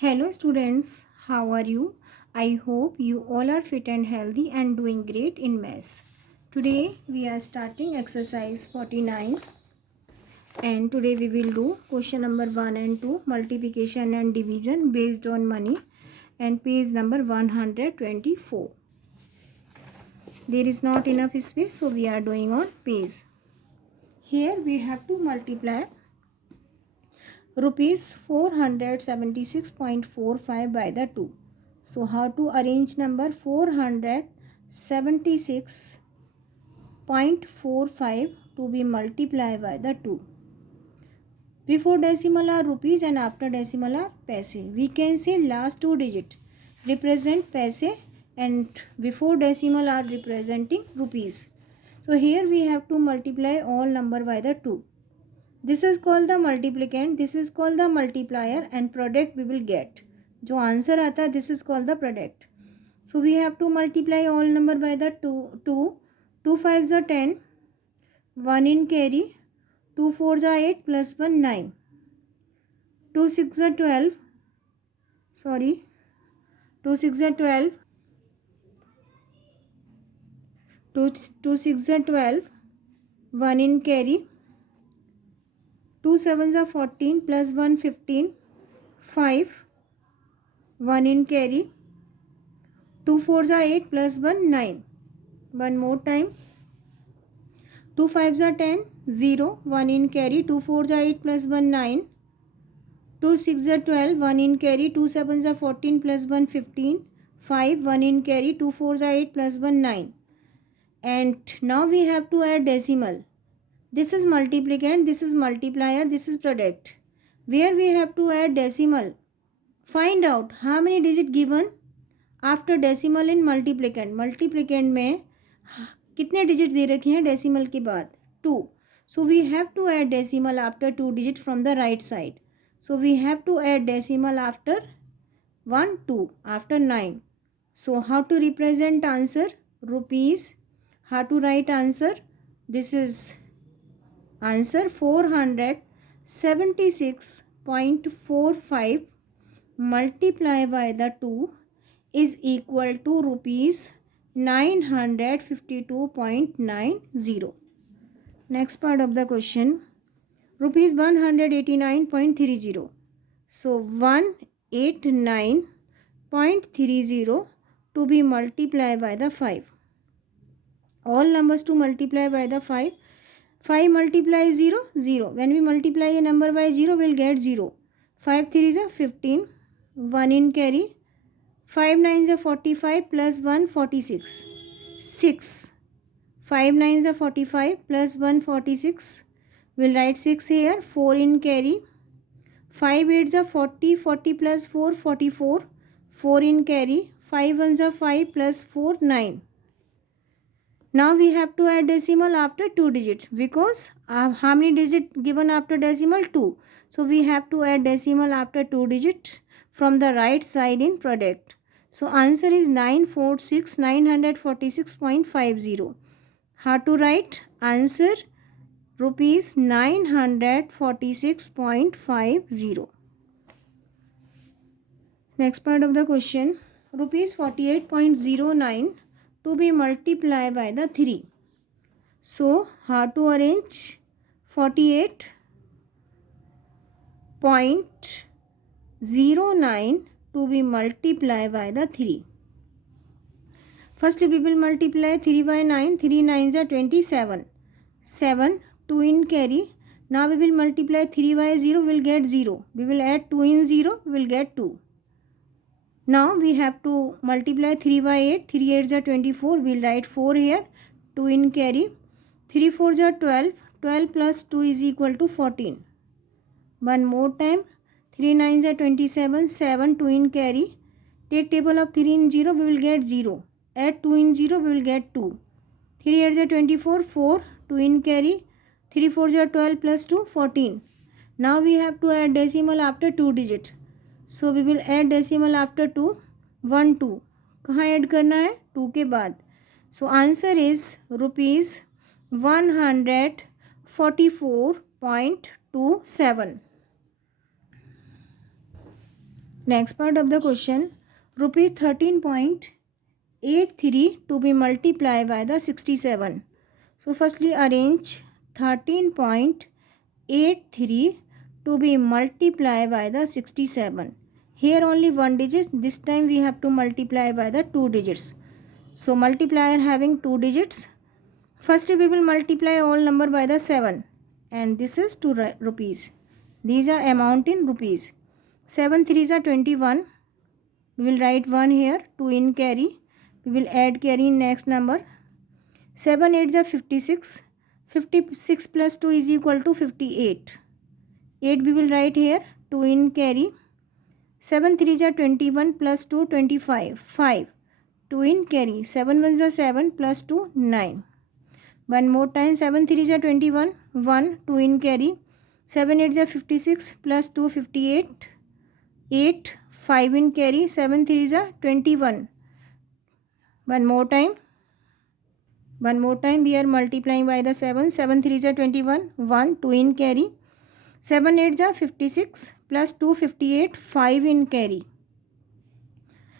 Hello students, how are you? I hope you all are fit and healthy and doing great in maths. Today we are starting exercise 49 and today we will do question number 1 and 2 multiplication and division based on money and page number 124. There is not enough space, so we are doing on page. Here we have to multiply rupees 476.45 by the 2. So how to arrange number 476.45 to be multiplied by the 2. Before decimal are rupees and after decimal are paise. We can say last two digit represent paise and before decimal are representing rupees. So here we have to multiply all number by the 2. This is called the multiplicand, this is called the multiplier and product we will get. जो answer आता है this is called the product. So we have to multiply all number by the 2. 2 5s are 10, 1 in carry, 2 4s are 8 plus 1 9, 2 6 are 12, 2 6 are 12, 2 6 are 12, 1 in carry, 2 7s are 14 plus 1 15, 5, 1 in carry, 2 4s are 8 plus 1 9. One more time. 2 5s are 10, 0, 1 in carry, 2 4s are 8 plus 1 9. 2 6 are 12, 1 in carry, 2 7s are 14 plus 1 15. 5, 1 in carry, 2 4s are 8 plus 1 9. And now we have to add decimal. This is multiplicand, this is multiplier, this is product. Where we have to add decimal. Find out how many digit given after decimal in multiplicand. Multiplicand में कितने digit दे रखे हैं decimal के बाद 2. So we have to add decimal after 2 digit from the right side. So we have to add decimal after 1 2 after 9. So how to represent answer? Rupees. How to write answer? This is answer 476.45 multiplied by the 2 is equal to rupees 952.90. Next part of the question, rupees 189.30. So 189.30 to be multiplied by the 5. All numbers to multiply by the 5. 5 multiply 0, 0. When we multiply a number by 0, we will get 0. 5 3 is a 15. 1 in carry. 5 9s are 45 plus 1 46. 6. 5 9s are 45 plus 1 46. We'll write 6 here. 4 in carry. 5 8s are 40. 40 plus 4 44. 4 in carry. 5 1s are 5 plus 4 9. Now we have to add decimal after 2 digits because how many digits given after decimal? 2. So we have to add decimal after 2 digits from the right side in product. So answer is 946,946.50. How to write? Answer rupees 946.50. Next part of the question, rupees 48.09 to be multiplied by the 3. So how to arrange? 48.09 to be multiplied by the 3. Firstly we will multiply 3 by 9. 3 9s are 27. 7, 2 in carry. Now we will multiply 3 by 0, we will get 0. We will add 2 in 0, we will get 2. Now we have to multiply 3 by 8. 3 8s are 24. We will write 4 here. 2 in carry. 3 4s are 12. 12 plus 2 is equal to 14. One more time. 3 9s are 27. 7 2 in carry. Take table of 3 in 0. We will get 0. Add 2 in 0. We will get 2. 3 8s are 24. 4. 2 in carry. 3 4s are 12 plus 2 14. Now we have to add decimal after 2 digits. So we will add decimal after 2. 1 2. कहाँ add करना है? 2 के बाद. So answer is rupees 144.27. Next part of the question, rupees 13.83 to be multiplied by the 67. So firstly arrange 13.83 to be multiplied by the 67. Here only one digit, this time we have to multiply by the two digits. So multiplier having two digits. First we will multiply all number by the 7 and this is 2 rupees. These are amount in rupees. 7 3s are 21. We will write 1 here, 2 in carry. We will add carry in next number. 7 8s are 56. 56 plus 2 is equal to 58. 8 we will write here, 2 in carry. 7 3s are 21 plus 2 25. 5. 2 in carry. 7 1s are 7 plus 2 9. One more time, 7 3s are 21. 1 2 in carry. 7 8s are 56 plus 2 58. 8 5 in carry. 7 3s are 21. One more time we are multiplying by the 7. 7 3s are 21. 1 2 in carry. 7 8s are 56 plus 2 58. 5 in carry.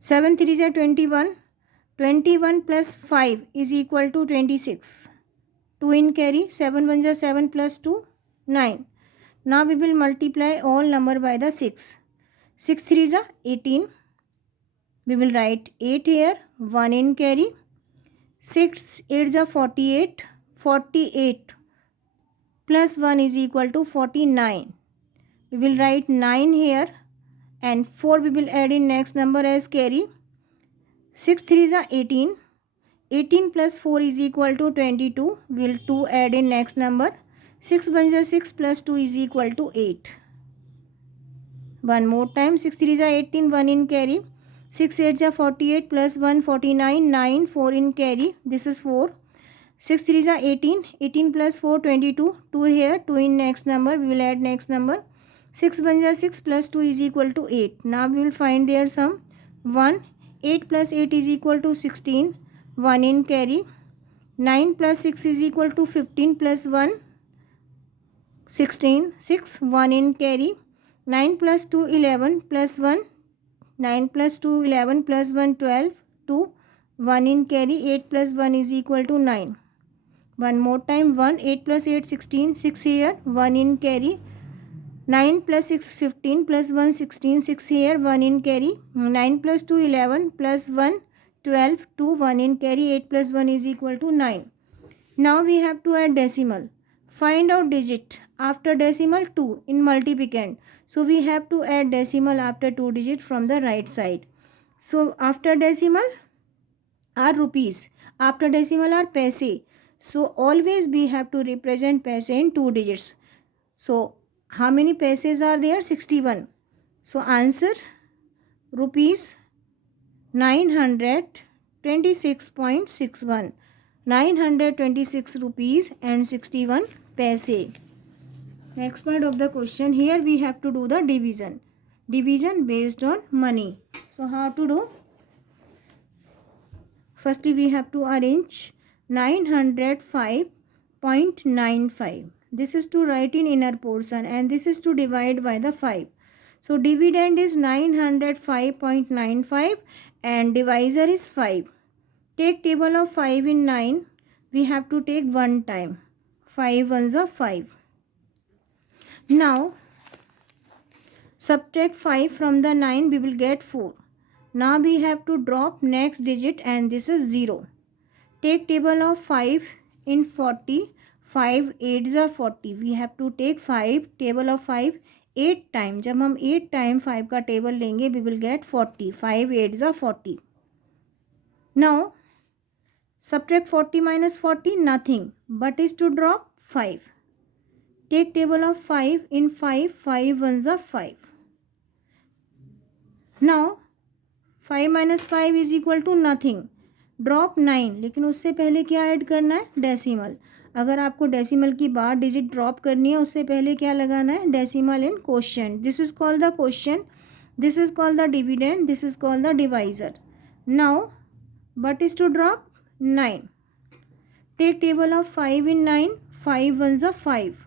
7 3s are 21. 21 plus 5 is equal to 26. 2 in carry. 7 1s are 7 plus 2 9. Now we will multiply all number by the 6. 6 3s are 18. We will write 8 here. 1 in carry. 6 8s are 48. 48 plus 1 is equal to 49. We will write 9 here and 4 we will add in next number as carry. 6 3s are 18. 18 plus 4 is equal to 22. We will 2 add in next number. 6 1s are 6 plus 2 is equal to 8. One more time, 6 3s are 18. 1 in carry. 6 8s are 48 plus 1 49. 9 4 in carry. This is 4. 6 3s are 18. 18 plus 4 22. 2 here. 2 in next number. We will add next number. 6 1s are 6 plus 2 is equal to 8. Now we will find their sum. 1. 8 plus 8 is equal to 16. 1 in carry. 9 plus 6 is equal to 15 plus 1. 16. 6. 1 in carry. 9 plus 2 11 plus 1. 9 plus 2 11 plus 1 12. 2. 1 in carry. 8 plus 1 is equal to 9. One more time. 1. 8 plus 8 16. 6 here. 1 in carry. 9 plus 6 15 plus 1 16. 6 here. 1 in carry. 9 plus 2 11 plus 1 12. 2. 1 in carry. 8 plus 1 is equal to 9. Now we have to add decimal. Find out digit after decimal 2 in multiplicand. So we have to add decimal after 2 digit from the right side. So after decimal are rupees. After decimal are paise. So always we have to represent paise in 2 digits. So how many paises are there? 61. So answer rupees 926.61. 926 rupees and 61 paise. Next part of the question, here we have to do the division. Division based on money. So how to do? Firstly we have to arrange 905.95. This is to write in inner portion and this is to divide by the 5. So dividend is 905.95 and divisor is 5. Take table of 5 in 9. We have to take one time. 5 ones are 5. Now subtract 5 from the 9. We will get 4. Now we have to drop next digit and this is 0. Take table of 5 in 40. 5 8s are 40. We have to take 5 table of 5 8 time. जब हम 8 time 5 का table लेंगे we will get 40. 5 8s are 40. Now subtract 40 minus 40, nothing but is to drop 5. Take table of 5 in 5. 5 ones are 5. Now 5 minus 5 is equal to nothing. Drop 9. लेकिन उससे पहले क्या add करना है? डेसिमल. अगर आपको डेसिमल की बार डिजिट ड्रॉप करनी है उससे पहले क्या लगाना है? Decimal in quotient. This is called the quotient. This is called the dividend. This is called the divisor. Now but is to drop 9. Take table of 5 in 9. 5 ones are 5.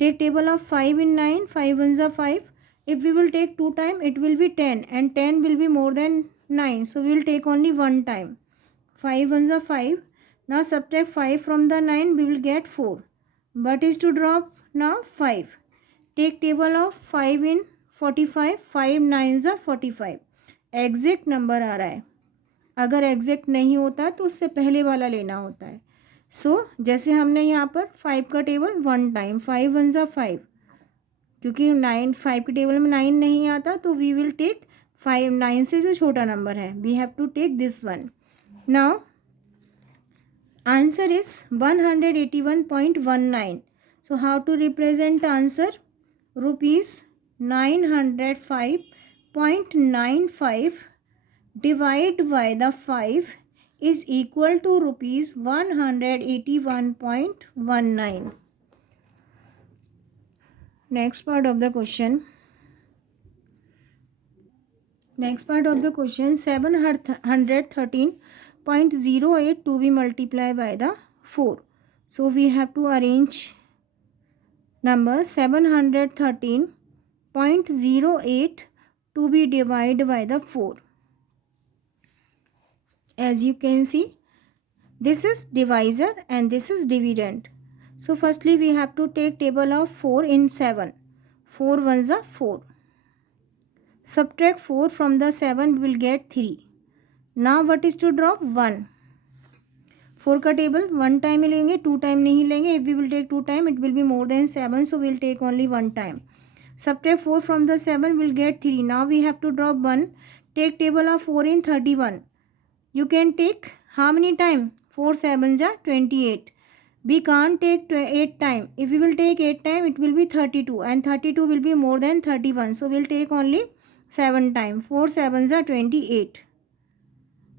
Take table of 5 in 9. 5 ones are 5. if we will take 2 time, it will be 10, and 10 will be more than 9, so we will take only 1 time. 5 ones are 5. Now subtract 5 from the 9, we will get 4. But is to drop now 5. Take table of 5 in 45. 5 9s are 45. Exact number आ रहा है. अगर exact नहीं होता तो उससे पहले वाला लेना होता है. सो जैसे हमने यहाँ पर 5 का टेबल 1 टाइम. 5 1s are 5. क्योंकि 9 5 के टेबल में 9 नहीं आता तो वी विल टेक 5. 9 से जो छोटा नंबर है, we have to take this one. Now answer is 181.19. so how to represent answer? Rupees 905.95 divided by the 5 is equal to rupees 181.19. Next part of the question. 713.08 to be multiplied by the 4. So we have to arrange number 713.08 to be divided by the 4. As you can see, this is divisor and this is dividend. So firstly we have to take table of 4 in 7. 4 1s are 4. Subtract 4 from the 7, we will get 3. Now what is to drop? 1. 4 का table 1 time ही लेंगे, 2 time नहीं लेंगे. If we will take 2 time, it will be more than 7, so we will take only 1 time. Subtract 4 from the 7, we will get 3. Now we have to drop 1. Take table of 4 in 31. You can take how many time? 4 7s are 28. We can't take 8 time. If we will take 8 time, it will be 32, and 32 will be more than 31. So we will take only 7 time. 4 7s are 28.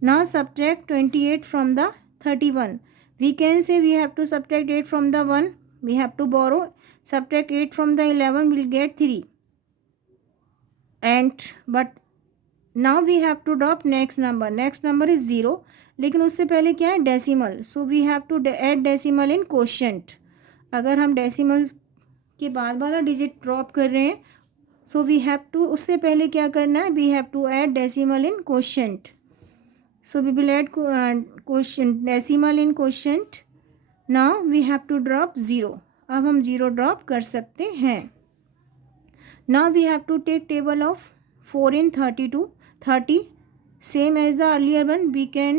Now subtract 28 from the 31. We can say we have to subtract 8 from the 1. We have to borrow. Subtract 8 from the 11, we will get 3. But now we have to drop next number. Next number is 0. लेकिन उससे पहले क्या है? Decimal. So we have to add decimal in quotient. अगर हम decimal के बाद वाला डिजिट ड्रॉप कर रहे हैं, सो वी हैव टू, उससे पहले क्या करना है? We have to add decimal in quotient. So we will add quotient decimal in quotient. Now we have to drop 0. अब हम 0 ड्रॉप कर सकते हैं. Now we have to take table of 4 in 32. 30. Same as the earlier one, we can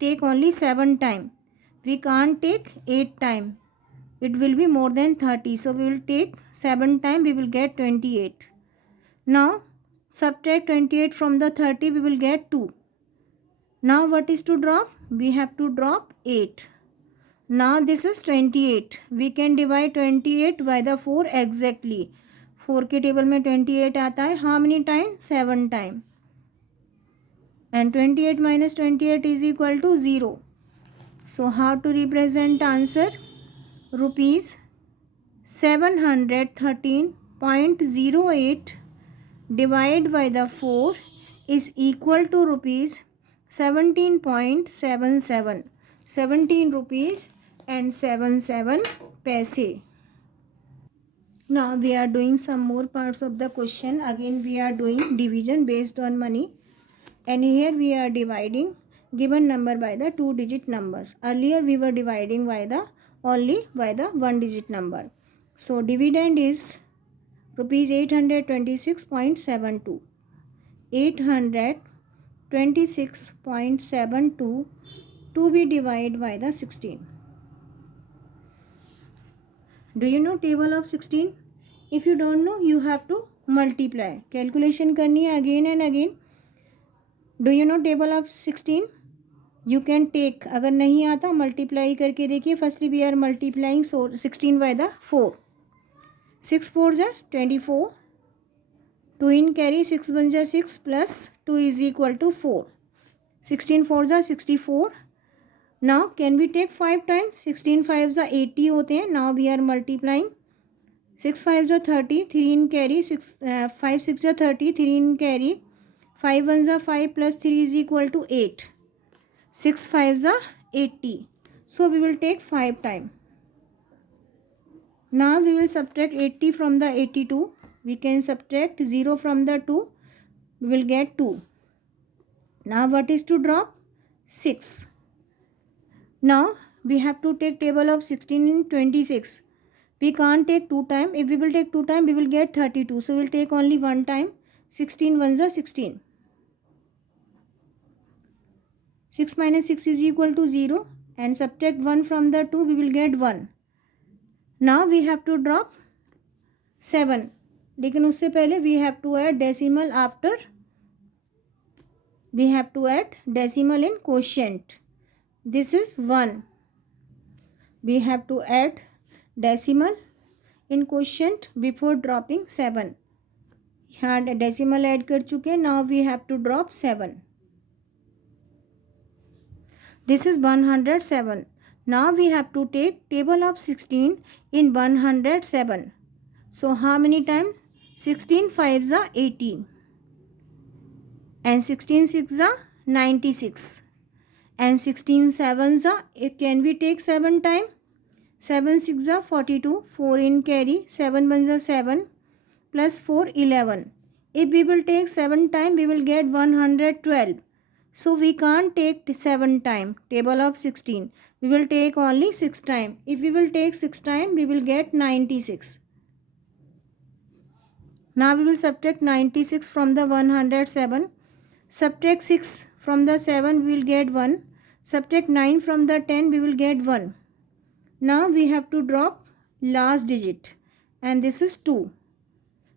take only 7 time. We can't take 8 time. It will be more than 30. So we will take 7 time, we will get 28. Now subtract 28 from the 30, we will get 2. Now what is to drop? We have to drop 8. Now this is 28. We can divide 28 by the 4 exactly. 4 के table में 28 आता है. How many time? 7 time. And 28 minus 28 is equal to 0. So how to represent answer? Rupees 713.08 divided by the 4 is equal to rupees 17.77. 17 rupees and 77 paise. Now we are doing some more parts of the question. Again we are doing division based on money, and here we are dividing given number by the 2-digit numbers. Earlier we were dividing by the only by the 1-digit number. So dividend is rupees 826.72. 826.72 to be divided by the 16. Do you know table of 16? If you don't know, you have to multiply. Calculation करनी है again and again. Do you know table of 16? You can take. अगर नहीं आता multiply करके देखिए. Firstly we are multiplying 16 by the 4. 6 4s are 24. 2 in carry, 6 1s are 6 plus 2 is equal to 4. 16 4s are 64. Now can we take 5 times? 16 5s are 80 होते हैं. Now we are multiplying. 6 5s are 30. 3 in carry. 5 6 are 30. 3 in carry. 5 1s are 5 plus 3 is equal to 8. 6 5s are 80. So we will take 5 times. Now we will subtract 80 from the 82. We can subtract 0 from the 2. We will get 2. Now what is to drop? 6. Now we have to take table of 16 in 26. We can't take 2 time. If we will take 2 time, we will get 32. So we will take only 1 time. 16 ones are 16. 6 minus 6 is equal to 0. And subtract 1 from the 2, we will get 1. Now we have to drop 7. लेकिन उससे पहले we have to add decimal after. We have to add decimal in quotient. This is 1. We have to add decimal in quotient before dropping 7. यहाँ decimal add कर चुके हैं. Now we have to drop 7. This is 107. Now we have to take table of 16 in 107. So how many times? 16 5s are 18. And 16 6s are 96. And 16 7s are, can we take 7 times? 7 6s are 42. 4 in carry. 7 1s are 7. Plus 4 11. If we will take 7 times, we will get 112. So we can't take 7 times. Table of 16. We will take only 6 times. If we will take 6 times, we will get 96. Now we will subtract 96 from the 107. Subtract 6 from the 7, we will get 1. Subtract 9 from the 10, we will get 1. Now we have to drop last digit. And this is 2.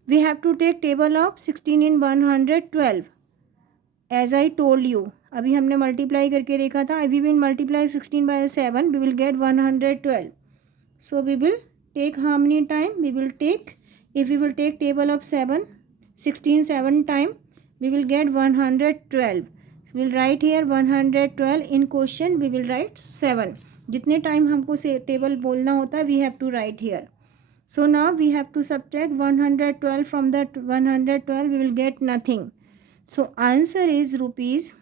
We have to take table of 16 in 112. As I told you. अभी हमने multiply करके देखा था. If we will multiply 16 by 7, we will get 112. So we will take how many time? We will take, if we will take table of 7, 16 7 time, we will get 112. So we will write here 112. In question we will write 7. जितने time हमको से table बोलना होता है, we have to write here. So now we have to subtract 112 from the 112. We will get nothing. So answer is rupees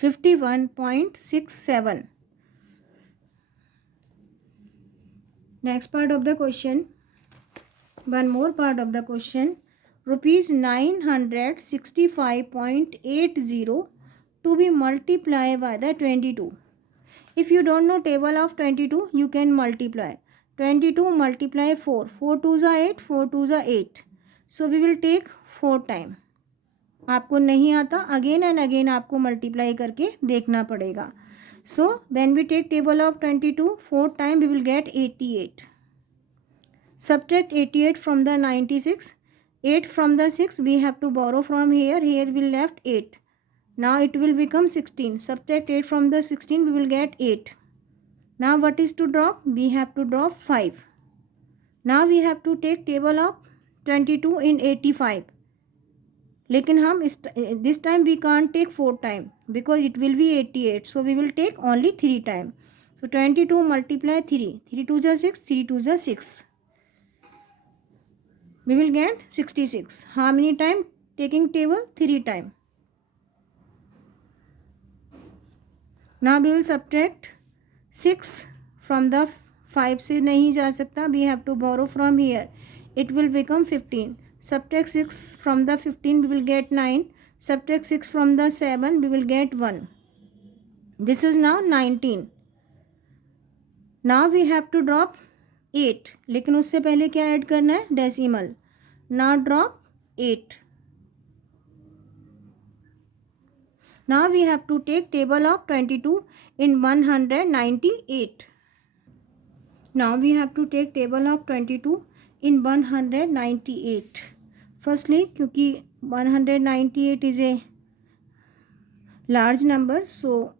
51.67. Next part of the question. One more part of the question. Rupees 965.80 to be multiplied by the 22. If you don't know table of 22, you can multiply. 22 multiply 4. 4 2s are 8. 4 2s are 8. So we will take 4 time. आपको नहीं आता, again and again आपको multiply करके देखना पड़ेगा. So when we take table of 22, 4 time we will get 88. Subtract 88 from the 96. 8 from the 6 we have to borrow from here. Here we left 8. Now it will become 16. Subtract 8 from the 16, we will get 8. Now what is to drop? We have to drop 5. Now we have to take table of 22 in 85. लेकिन हम this time we can't take 4 time because it will be 88. So we will take only 3 time. So 22 multiply 3. 3 2s are 6. 3 2s are 6. We will get 66. How many time taking table? 3 time. Now we will subtract 6 from the 5 से नहीं जा सकता. We have to borrow from here. It will become 15. Subtract 6 from the 15, we will get 9. Subtract 6 from the 7, we will get 1. This is now 19. Now we have to drop 8. लेकिन उससे पहले क्या add करना है? Decimal. Now drop 8. Now we have to take table of 22 in 198. Now we have to take table of 22 in 198. Firstly, क्योंकि 198 is a large number, so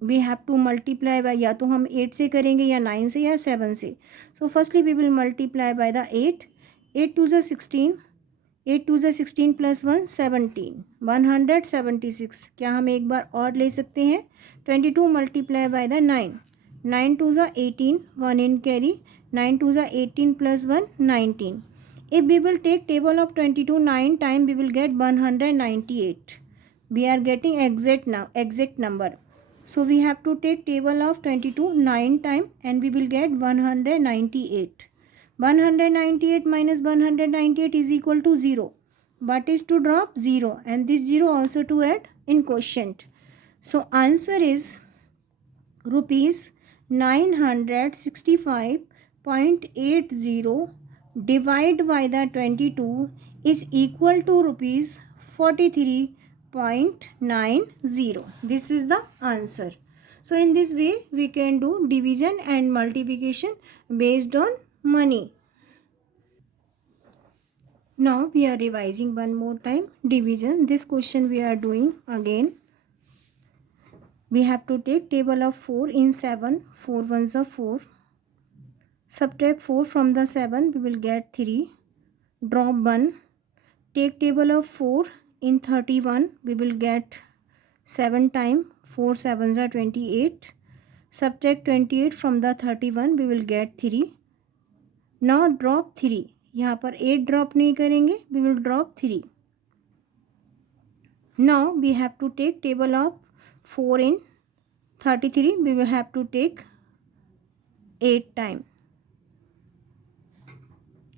we have to multiply by, या तो हम 8 से करेंगे या 9 से या 7 से. So firstly we will multiply by the 8. 8 2s are 16. 8 2s are 16 plus 1 17. 176. क्या हम एक बार और ले सकते हैं? 22 multiply by the 9. 9 2s are 18. 1 in carry. 9 2s are 18 plus 1 19. If we will take table of 22 9 time, we will get 198. We are getting exact number. So we have to take table of 22 9 time and we will get 198. 198 minus 198 is equal to 0. What is to drop? 0, and this 0 also to add in quotient. So answer is rupees 965.80 divided by the 22 is equal to rupees 43.90. This is the answer. So in this way we can do division and multiplication based on money. Now we are revising one more time division. This question we are doing again. We have to take table of 4 in 7. 4 ones are 4. Subtract 4 from the 7. We will get 3. Drop 1. Take table of 4 in 31. We will get 7 times. 4 sevens are 28. Subtract 28 from the 31. We will get 3. Now drop 3. यहाँ पर 8 drop नहीं करेंगे. We will drop 3. Now we have to take table of 4 in 33. We will have to take 8 times.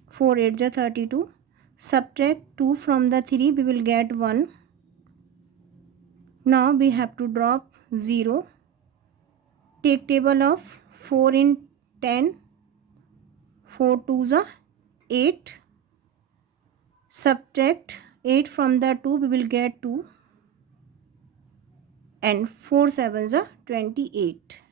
4 8 is 32. Subtract 2 from the 3. We will get 1. Now we have to drop 0. Take table of 4 in 10. 4 2s are 8. Subtract 8 from the 2. We will get 2. And 4 sevens are 28.